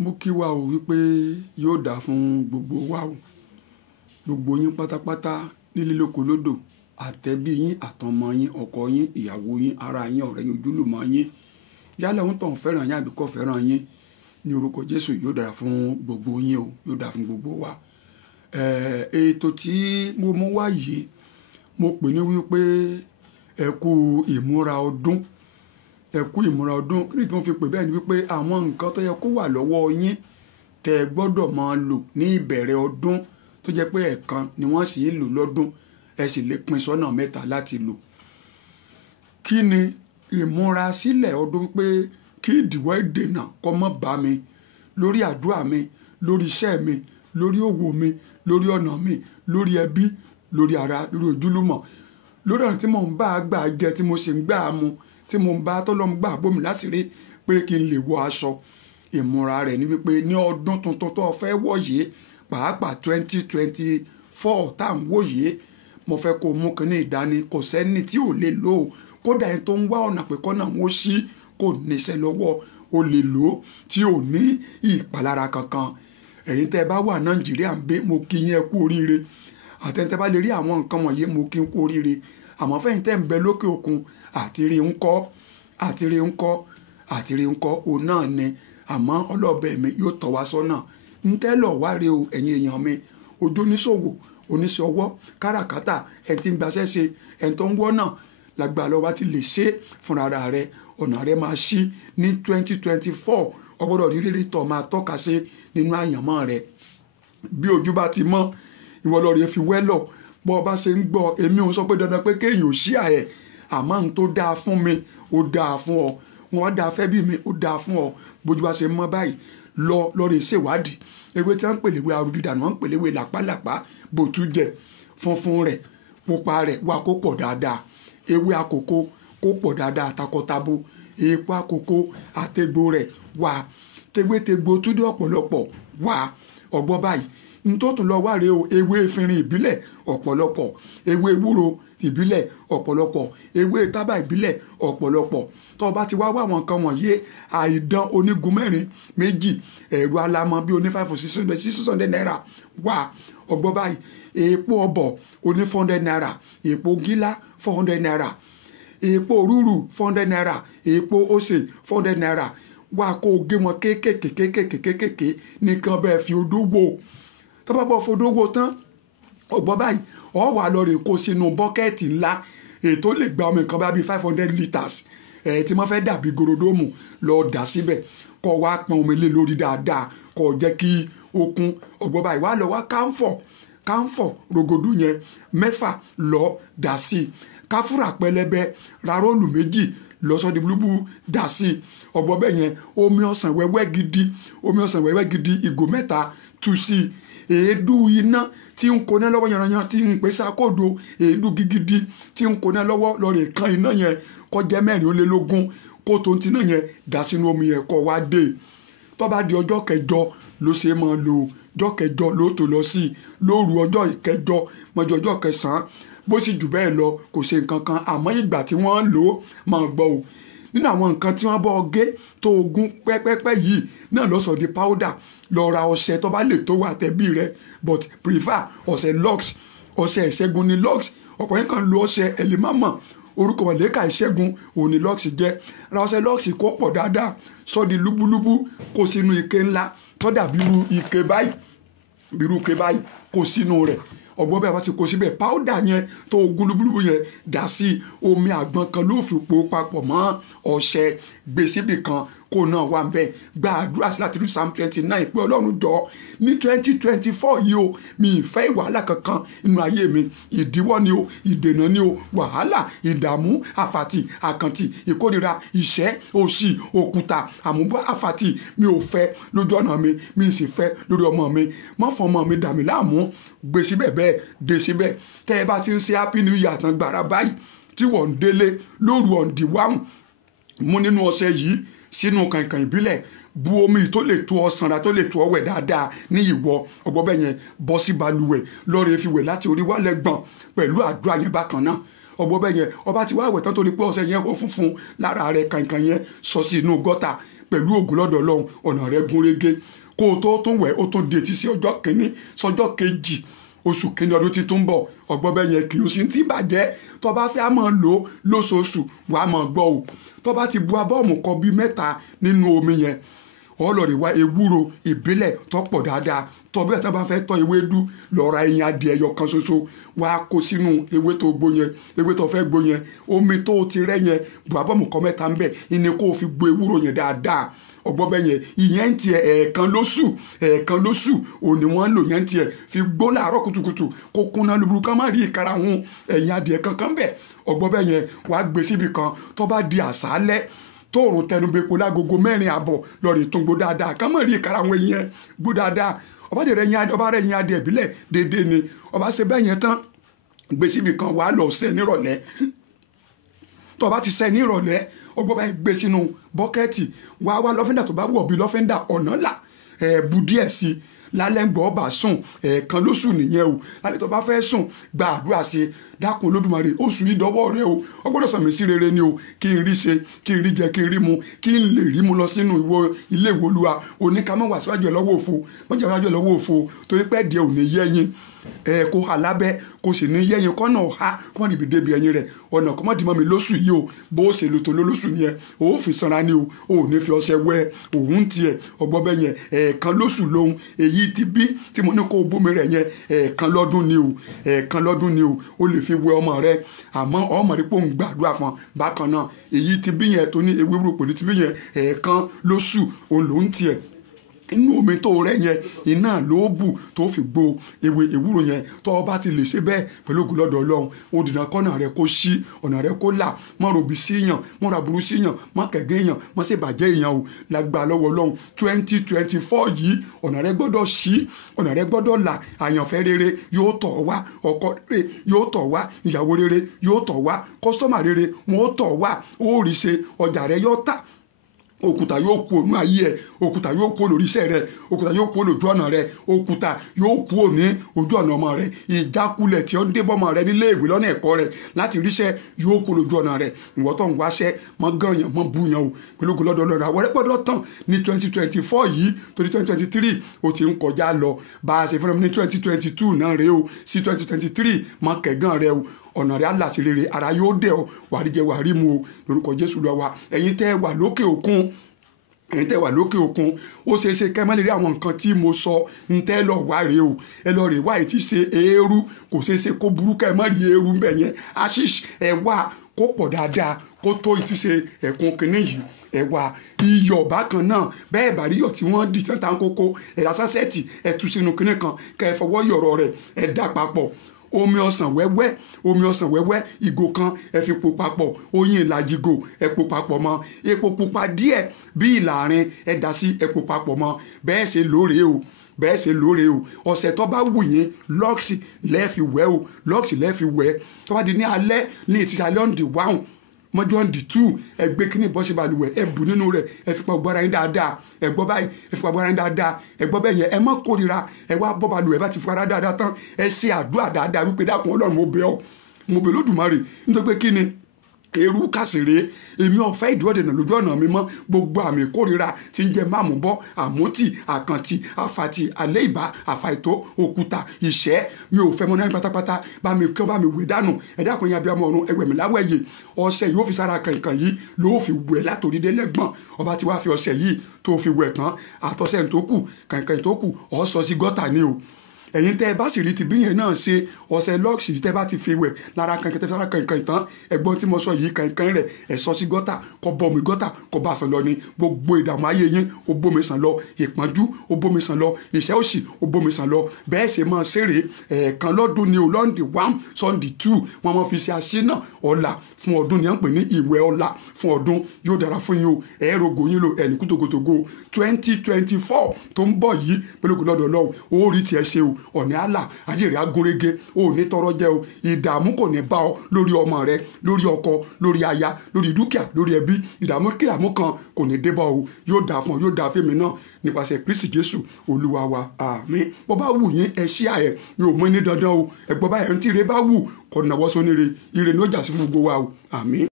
mo kí wa o wípé yóò dà fún gbogbo wa o gbogbo yín pátápátá nílé lóko lódò àtẹ̀bí yín àtọmọ yín ọkọ yín ìyàwó yín ará yín ọ̀rẹ́ yín ojúlùmọ̀ yín yálà ń tàn fẹ́ràn yín àbí kò fẹ́ràn yín ní orúkọ Jésù yóò dára fún gbogbo yín o yóò dára fún gbogbo wa. Ètò tí mo mú wá yìí mo pè ní wípé ẹ kú ìmúra ọdún kí ni tí mo fi pè bẹ́ẹ̀ ni wípé àwọn nǹkan tó yẹ kó wà lọ́wọ́ yín tẹ́ ẹ gbọ́dọ̀ máa lò ní ìbẹ̀rẹ̀ ọdún tó jẹ́ pé ẹ̀ẹ̀kan ni wọ́n sì ń lò lọ́dún ẹ sì lè pín sọ́nà mẹ́ta láti lò. Kí ni ìmúra sílẹ̀ ọdún wípé kí ìdíwọ́ ìdènà kó má bá mi lórí àdúrà mi lórí iṣẹ́ mi lórí òwò mi lórí ọ̀nà mi lórí ẹbí lórí ara lórí ojúlùmọ̀ lórí ọ̀nà tí mò ń bá gbà jẹ tí mo sì ń gbà mu tí mo ń bá tọ́lọ́mù gbà bómi láṣìírí pé kí n lè wọ aṣọ. Ìmúra rẹ̀ ni wípé ní ọdún tuntun tó fẹ́ wọ̀ yìí pàápàá 2024 tá à ń wò yìí mo fẹ́ kó mú kínní ìdání kò sẹ́ni tí ò lè lò ó kódà ẹni tó ń wá ọ̀nà pé kọ́nà wọn ṣí kò níṣẹ́ lọ́wọ́ ó lè lò ó tí ò ní ìpalára kankan. Ẹ̀yin tẹ́ ẹ bá wà Nàìjíríà ń gbé mo kí yín ẹ kú oríire àtẹ̀ntẹ́ bá lè rí àwọn nǹkan wọ̀nyí mo kí n kú oríire àmọ́ fẹ́yìn tẹ́ ń bẹ lókè òkun àtìrí ńkọ́ òun náà ni àmọ́ ọlọ́ọ̀bẹ mi yóò tọ́ wa sọ́nà ń tẹ́lọ̀ wá rí o ẹ̀yin èèyàn mi ojú oníṣòwò oníṣẹ́ ọwọ́ káràkátà ẹni tí ń gbaṣẹ́ ṣe ẹni tó ń wọ́ náà lágbára lọ́wọ́ bá ti lè ṣe fúnra rẹ̀ ọ̀nà rẹ̀ máa ṣí ní 2024 ọgbọ́dọ̀ rí rere tó máa tọ́ka sí nínú àyànmọ́ rẹ̀ bí ojú bá ti mọ́ ìwọ lọ rẹ̀ fi wẹ́lọ̀ bọ́ ọ bá ṣe ń gbọ́ èmi ò sọ pé dandan pé kéèyàn ò ṣí àyẹ̀ àmọ́ n tó dáa fún mi ó dáa fún ọ wọn dáa fẹ́ bí mi ó dáa fún ọ bójú bá ṣe mọ́ báyìí lọ rè ṣèwádìí ewé tí wọ́n ń pèléwé arúgbìdànù wọ́n ń pèléwé làpálàpá bòtújẹ funfun rẹ̀ pupa rẹ̀ wà kó pọ̀ dáadáa ewé àkókò kó pọ̀ dáadáa takọtabo èèpo àkókò àtẹ̀gbò rẹ̀ wà tewétegbò túndé ọ̀pọ̀lọpọ̀ wà ọgbọ́n báyìí ntótó lọ wá rèé o ewé efinrin ìbílẹ̀ ọ̀pọ̀lọpọ̀ ewé ewúro ìbílẹ̀ ọ̀pọ̀lọpọ̀ ewé tábà ìbílẹ̀ ọ̀pọ̀lọpọ̀ tó o bá ti wá wá àwọn nǹkan wọ̀nyí àìdán onígun mẹ́rin méjì ẹ̀rọ alámọ̀ bíi oní 500-600 naira wà ọgbọ́n báyìí èèpo ọbọ̀ oní 400 naira èèpo gílá 400 naira èèpo rúrù 400 naira èèpo òsè 400 naira wà kó o gé wọn kéékèèké nìkan bẹ́ẹ̀ fi odó wò tó bá bọ́ fodó wò tán ọgbọ́n báyìí ọ wà lọ rè kó sínú bọ́kẹ́ẹ̀tì ńlá ètò lè gba omi nǹkan bá bíi 500 litres tí wọ́n fẹ́ dàbí gorodomu lọ dà síbẹ̀ kó wá pọn omi lé lórí dáadáa kó jẹ́ kí ó kún ọgbọ́n báyìí wá lọ wá káńfọ̀ rògòdú yẹn 6 lọ dà sí káfúrà pẹlẹbẹ ráróòlù 2 lọ́sọ̀dì búlúbú dà sí ọgbọ́n bẹ́ẹ̀ yẹn omi ọsàn wẹ́wẹ́ gidi ìgò 3 tú sí èédú iná tí ń koná lọ́wọ́ yanranyan tí ń pèsè àkóòdù èédú gidi tí ń koná lọ́wọ́ lọ́rẹ̀ kan iná yẹn kọjá 24 kó tó ń tiná yẹn dà sínú omi yẹn kọ́ wá dé tó bá di ọjọ́ kẹjọ ló ṣe máa lò ọjọ́ kẹjọ ló tó lọ sí lóru ọjọ́ kẹjọ mọ́jọ́ ọjọ́ kẹsàn-án bó sì jù bẹ́ẹ̀ lọ kò ṣe nǹkan kan àmọ́ ìgbà tí wọ́n lò ó máa gbọ́ o nínú àwọn nǹkan tí wọ́n bọ́ gé tó ogún pẹ́pẹ́pẹ́ yìí náà ló sọ di powder lọ ra ọṣẹ tó bá lè tó wà tẹ́bí rẹ but prefer ọṣẹ Lux ọṣẹ ìṣẹ́gun ní Lux ọ̀pọ̀ yẹn kan lo ọṣẹ ẹlẹ́mọ̀mọ̀ orúkọ mọ̀lẹ́kà ìṣẹ́gun òní Lux jẹ́ ra ọṣẹ Lux kó pọ̀ dáadáa sọ di lúbúlúbú kó sínú ike ńlá tó dàbí irú ike báyìí kó sínú rẹ̀ ọgbọ́n bẹ́ẹ̀ bá ti kó síbẹ̀ páódà yẹn tó ogún lúbúlúbú yẹn dà sí omi àgbọn kan ló fi po papọ̀ mọ́ ọṣẹ gbé síbì kan kó náà wà ń bẹ́ẹ̀ gba àdúrà sí láti rí Psalm 29 pé Ọlọ́run jọ ní 2024 yìí o mi ìfẹ́ ìwàhálà kankan nínú ayé mi ìdíwọ́ ni o ìdènà ni o wàhálà ìdààmú àfàtì àkàntì ìkórira ìṣẹ́ òṣì òkúta àmúbọ́ àfàtì mi ò fẹ́ lójú ọ̀nà mi sì fẹ́ lórí ọmọ mi mọ́fọ́ ọmọ mi dà mí láàmú gbé síbẹ̀ bẹ́ẹ̀ dé síbẹ̀ tẹ́ ẹ bá ti ń ṣe happy new year tán gbàrà báyìí tí wọ́n ń délé lóru ọ̀ǹdí wáhùn mú nínú ọṣẹ yìí sínú kànkàn ìbílẹ̀ bu omi tó lè tó ọ sanra tó lè tó ọ wẹ̀ dáadáa ní ìwọ ọgbọ́n bẹ́ẹ̀ yẹn bọ́ sí balùwẹ̀ lọ́ọ̀rẹ́ fi wẹ̀ láti orí wálẹ̀ gbọ̀n pẹ̀lú àdúrà yẹn bákan náà ọgbọ́n bẹ́ẹ̀ yẹn ọba ti wá àwẹ̀ tán torí pé ọṣẹ yẹn ó funfun lára rẹ̀ kànkàn yẹn sọ sí inú gọ́tà pẹ̀lú ògo lọ́dọ̀ Ọlọ́run ọ̀nà rẹ gún régé kó o tó tún wẹ̀ ó tún di etí sí ọjọ́ kìíní sọjọ́ kejì oṣù kìíní ọdún tí tó ń bọ̀ ọgbọ́n bẹ́ẹ̀ yẹn kì í sí ti bàjẹ́ tó bá fẹ́ máa lò ó lóṣooṣù wàá máa gbọ́ o tó bá ti bu abọ́ọ̀mù kan bíi 3 nínú omi yẹn ọlọ́ọ̀rẹ́ wa ewúro ìbílẹ̀ tó pọ̀ dáadáa tọ́bí ẹ̀ tó bá fẹ́ tọ́ ewédú lọ ra ẹyin adìẹ ẹyọ kan ṣoṣo wàá kó sínú ewé tó gbó yẹn ewé tó fẹ́ gbó yẹn omi tó ti rẹ́ yẹn bu abọ́ọ̀mù kan 3 ń bẹ̀ ìní kó o fi gbó ewúro yẹn dáadáa ọgbọ́n bẹ́ẹ̀ yẹn ìyẹn ń tiẹ̀ ẹ̀ẹ̀kan lóṣù òní wọ́n ń lò yẹn ń tiẹ̀ fi gbó láàárọ̀ kùtùkùtù kó kúnná lóburu ká má rí ìkara hun ẹ̀yìn adìẹ kankan bẹ̀ ọgbọ́n bẹ́ẹ̀ yẹn wàá gbé síbi kan tó bá di àṣálẹ́ tóòrùn tẹnubẹ́pọ̀ lágogo 4:00 lọ́ọ̀rì tó ń gbó dáadáa ká má rí ìkara hun ẹ̀yìn yẹn gbó dáadáa ọba rẹ̀ ẹ̀yìn adìẹ ìbílẹ̀ déédéé ni ọba ṣe bẹ́ẹ̀ yẹn tán gbé síbi kan wàá lọ sẹ́ nírọ̀lẹ́ tó bá ti sẹ́ nírọ̀lẹ́ ọgbọ́n bá gbé sínú bọ́kẹ́ẹ̀tì wá lọ́fíńdà tó bá wọ̀ bí lọ́fíńdà ọ̀nà là bu díẹ̀ sí lálẹ́ ń gbọ́ ọba sùn ẹ̀ẹ̀kan lóṣù nìyẹn o lálẹ́ tó bá fẹ́ sùn gba àdúrà sí dákun Olódùmarè oṣù yìí dọwọ́ rẹ o ó gbọ́dọ̀ sàmì sí rere ni o kí n rí ṣe kí n rí jẹ kí n rí mu kí n lè rí mu lọ sínú ilé ìwé Olúwa oníkàmọ́ wà síwájú ẹ̀ lọ́wọ́ òfo mọ́jà síwájú ẹ̀ lọ́wọ́ òfo torí pé díẹ̀ ò ní yẹ́yìn kó ha lábẹ́ kó sì ní yẹ́yìn kọ́nà ha kọ́nà níbi débi ẹyin rẹ̀ ọ̀nà kọ́mọ́dìmọ́ mi lóṣù yìí o bó ṣe lò tó lóṣù yẹn o ò fi sanra ni o ò ní fi ọṣẹ wẹ òun tiẹ̀ ọgbọ́n bẹ́ẹ̀ yẹn ẹ̀ẹ̀kan lóṣù lòun èyí ti bí tí mo ní kó o bómi rẹ̀ yẹn ẹ̀ẹ̀kan lọ́dún ni o o lè fi wẹ ọmọ rẹ àmọ́ ọmọ rẹ pé òun gbàdúrà fún bákan náà èyí ti bí yẹn tó ní ewé wúro pẹ̀lú ti bí yẹn ẹ̀ẹ̀kan lóṣù òun lòun tiẹ̀ inú omi tó rẹ yẹn iná ló bù tó fi gbó ewé ewúro yẹn tó o bá ti lè ṣe bẹ́ẹ̀ pẹ̀lú ògùn lọ́dọ̀ Ọlọ́run ó dìnnà kọ́nà rẹ kó ṣí ọ̀nà rẹ kó là mọ́ ròbí síyàn mọ́ ra burú síyàn mọ́ kẹ̀gẹ́ yàn mọ́ sì bàjẹ́ èèyàn o lágbà lọ́wọ́ Ọlọ́run 2024 yìí ọ̀nà rẹ gbọ́dọ̀ ṣí ọ̀nà rẹ gbọ́dọ̀ là àyànfẹ́ rere yóò tọ̀ wá ọkọ rere yóò tọ̀ wá ìyàwó rere yóò tọ̀ wá kọ́sítọ́mà rere wọn ó tọ̀ wá ó rí ṣe ọjà rẹ yóò tà òkúta yóò kú ònú ayé ẹ òkúta yóò kú lórí iṣẹ́ rẹ òkúta yóò kú lójú ọ̀nà rẹ òkúta yóò kú òní ojú ọ̀nà ọmọ rẹ ìjákulẹ̀ tí ó ń débọ̀ ọmọ rẹ nílé ìwé lọ́nà ẹ̀kọ́ rẹ láti ríṣẹ́ yóò kú lójú ọ̀nà rẹ ìwọ tó ń wáṣẹ́ mọ́ gànyàn mọ́ búyàn o pẹ̀lú ògùn lọ́dọ̀ Ọlọ́run àwọn ẹ̀pọ̀dọ̀ tán ní 2024 yìí torí 2023 ó ti ń kọjá lọ bá a ṣe fẹ́ràn ní 2022 náà rèé o sí 2023 mọ́ kẹ̀gàn rẹ o ọ̀nà rẹ̀ aláṣẹ rere ara yóò dẹ̀ ọ́ wàrí jẹ wàrí mu o lórúkọ Jésù lọ wa ẹ̀yin tẹ́ wà lókè òkun ó ṣeé ṣe kẹ́ mẹ́lẹ̀ rí àwọn nǹkan tí mo sọ ń tẹ́ lọ wá rèé o ẹ lọ rè wá èyí tí ṣe eérú kò ṣeé ṣe kó burú kẹ́ mọ́ rí eérú ńbẹ̀ yẹn ashish ẹ wá kó pọ̀ dáadáa kó tó ìtí ṣe ẹ̀kún kínní yìí ẹ̀wà iyọ̀ bákan náà bẹ́ẹ̀ bá rí iyọ̀ tí wọ́n dì tán kókó ẹ̀dá sásẹ́ẹ̀tì ẹ̀tú sínú kínní kan kẹ́ ẹ fọwọ́ yọ̀rọ̀ rẹ̀ ẹ̀ dà papọ̀ omi ọsàn wẹ́wẹ́ ìgò kan ẹ fi po papọ̀ oyin ìlàjì ìgò ẹ po papọ̀ mọ́ epo pupa díẹ̀ bí ìlàrin ẹ dà sí ẹ po papọ̀ mọ́ bẹ́ẹ̀ ṣe lóore o ọ̀sẹ̀ tó bá wù yín lọ́ọ̀sì lẹ́ẹ̀fi wẹ̀ tó bá di ní alẹ́ ní ìtìsálẹ́ ọ̀ǹdì wáhùn mọ́jú ọ̀ǹdì 2 ẹgbẹ́ kínní bọ́sẹ̀ balùwẹ̀ ẹ bù nínú rẹ̀ ẹ fi pa gbọ́ ara yín dáadáa ẹ gbọ́ báyìí ẹ fi pa gbọ́ ara yín dáadáa ẹ gbọ́ bẹ́ẹ̀ yẹn ẹ má kórira ẹ wá bọ́ balùwẹ̀ bá ti fi ara dáadáa tán ẹ ṣe àdúrà dáadáa wípé dákun Ọlọ́run mo bẹ̀ Olódùmarè nítorí pé kí ni eru kásìrè èmi ọ̀fẹ́ ìdúródènà lójú ọ̀nà mi mọ́ gbogbo àmì ìkórira tí ń jẹ máàmù bọ́ àmútì àkàntì àfàtì àlẹ́ ìbá àfàìtó òkúta ìṣẹ́ mi ò fẹ́ mọ́ náà pátápátá bá mi kí ọ bá mi wé dànù ẹ̀dá kan yẹn abiyamọ ọ̀run ẹgbẹ̀ mi láwọ̀ ẹ̀yẹ ọṣẹ yìí ó fi sára kànkàn yìí ló fi wẹ̀ látòrí dé lẹ́gbọ̀n ọba tí wàá fi ọṣẹ yìí tó fi wẹ̀ tán àtọ̀ṣẹ tó kù kànkàn tó kù ọ̀ sọ sí gọ́tà ni o ẹ̀yin tẹ́ ẹ bá sì rí ti bí yẹn náà ṣe ọṣẹ lọ́ọ̀ṣì tẹ́ bá ti fi wẹ̀ lára kankan tẹ́ fi lára kankan tán ẹ̀gbọ́n tí mo sọ yìí kankan rẹ̀ ẹ̀ sọ sí gọ́tà kọ́ bọ́ mi gọ́tà kọ́ bá a sàn lọ ni gbogbo ìdààmú ayé yín ó bómi sàn lọ ìpọ́njú ó bómi sàn lọ ìṣẹ́ òṣì ó bómi sàn lọ bẹ́ẹ̀ ṣe máa ṣeré ẹ̀ẹ̀kan lọ́dún ni o lọ́ndì 1 Sunday 2 wọn máa fi ṣe àṣínà ọ̀la fún ọdún ni à ń pè ní ìwẹ̀ ọ̀la fún ọdún yóò dára fún yín o ẹ̀ẹ́rọ̀gò yín lo ẹ̀ẹ́nì kútòkòtògò 2024 tó ń bọ̀ yìí pẹ̀lú ògùn lọ́dọ̀ Ọlọ́run ó rí tiẹ̀ ṣe o ọ̀nà àlà ayé rẹ̀ agúnrégé o ò ní tọrọ jẹ o ìdààmú kò ní bá ọ lórí ọmọ rẹ lórí ọkọ lórí aya lórí dúkìá lórí ẹbí ìdààmú kídààmú kan kò ní dé bá o yóò dáa fún ọ yóò dáa fún mi náà nípasẹ̀ Kristi Jésù Olúwa wa àmín bó bá wù yín ẹ ṣí àyẹ mi ò mọ ní dandan o ẹgbọ́n báyẹn tí ire bá wù kò nàwọ́ sóníire ire ní ó jà sí fún gbogbo wa o àmín.